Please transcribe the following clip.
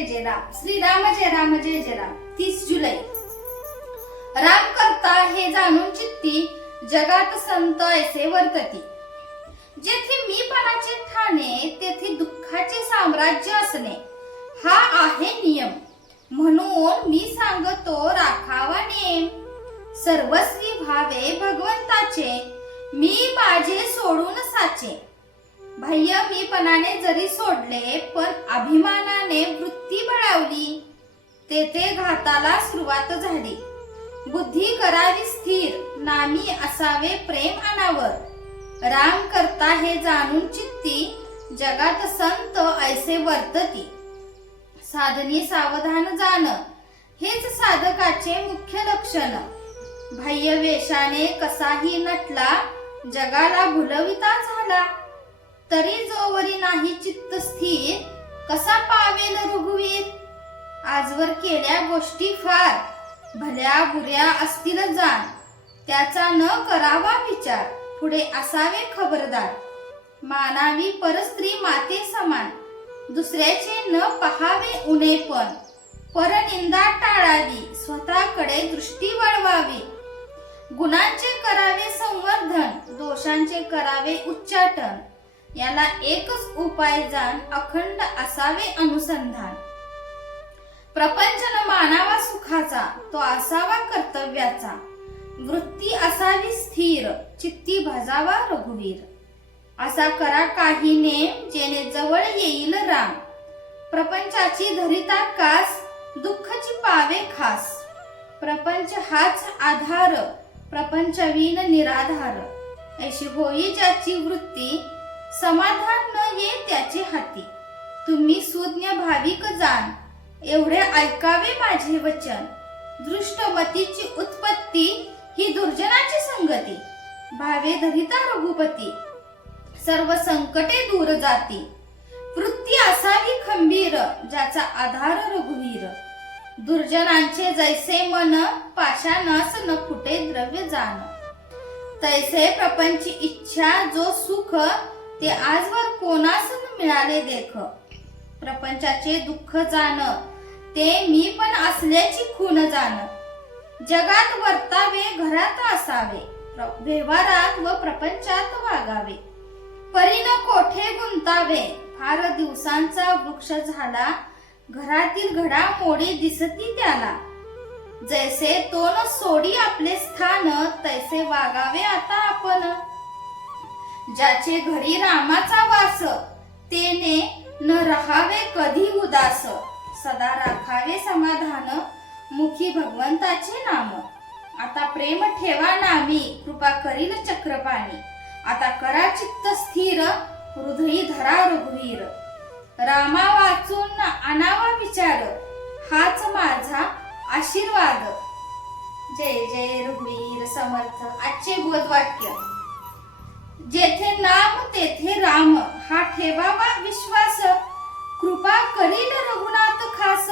जय राम. श्रीराम जय राम. 30 जुलै. राम करता हे जाणून चित्ती जगात संत ऐसे वर्तती. जेथे मीपणाचे ठाणे तेथे दुःखाचे साम्राज्य असणे हा आहे नियम. म्हणून मी सांगतो राखावा नेम. सर्वस्वी भावे भगवंताचे मी माझे सोडून साचे. बाह्य मीपणाने जरी सोडले पण अभिमानाने वृत्ती बळावली तेथे घाताला सुरुवात झाली. बुद्धी करावी स्थिर नामी असावे प्रेम अनावर. राम करता हे जाणून चित्ती जगात संत ऐसे वर्तती. साधनी सावधान जाण हेच साधकाचे मुख्य लक्षण. बाह्य वेशाने कसाही नटला जगाला भुलविता झाला. तरी जोवरी नाही चित्त स्थिर कसा पावेल रघुवीर. आजवर केल्या गोष्टी फार भल्या बुऱ्या असतील जाण. त्याचा न करावा विचार पुढे असावे खबरदार. मानावी परस्त्री माते समान दुसऱ्याचे न पहावे उणे पण. परनिंदा टाळावी स्वतःकडे दृष्टी वळवावी. गुणांचे करावे संवर्धन दोषांचे करावे उच्चाटन. याला एकच उपाय जाण अखंड असावे अनुसंधान. प्रपंच न मानावा सुखाचा तो असावा कर्तव्याचा. वृत्ती असावी स्थिर चित्ती भजावा रघुवीर. असा करा काही नेम जेणे जवळ येईल राम. प्रपंचाची धरिता कास दुःखाची पावे खास. प्रपंच हाच आधार प्रपंचवीन निराधार. अशी होई ज्याची वृत्ती समाधान न ये त्याचे हाती. तुम्ही सुज्ञ भाविक जाण एवढे ऐकावे माझे वचन. दृष्टमतीची उत्पत्ती ही दुर्जनाची संगती. भावे धरिता रघुपती सर्व संकटे दूर जाती. वृत्ती असावी खंबीर ज्याचा आधार रघुवीर. दुर्जनांचे जैसे मन पाषाणास न फुटे द्रव्य जाण. तैसे प्रपंची इच्छा जो सुख ते आजवर कोणास न मिळाले देख. प्रपंचाचे दुःख जाण ते मी पण असल्याची खून जाण. जगात वर्तावे घरात असावे व्यवहारात व प्रपंचात वागावे. परीन कोठे गुंतावे फार दिवसांचा वृक्ष झाला. घरातील घडामोडी दिसती त्याला. जैसे तो न सोडी आपले स्थान तैसे वागावे आता आपण. ज्याचे घरी रामाचा वास तेने न राहावे कधी उदास. सदा राखावे समाधान मुखी भगवंताचे नाम. आता प्रेम ठेवा नामी कृपा करील चक्रपाणी. आता करा चित्त स्थिर हृदयी धरा रघुवीर. रामा वाचून आणावा विचार हाच माझा आशीर्वाद. जय जय रघुवीर समर्थ. आजचे बोधवाक्य. जेथे नाम तेथे राम हा ठेवावा विश्वास. कृपा करील रघुनाथ खास.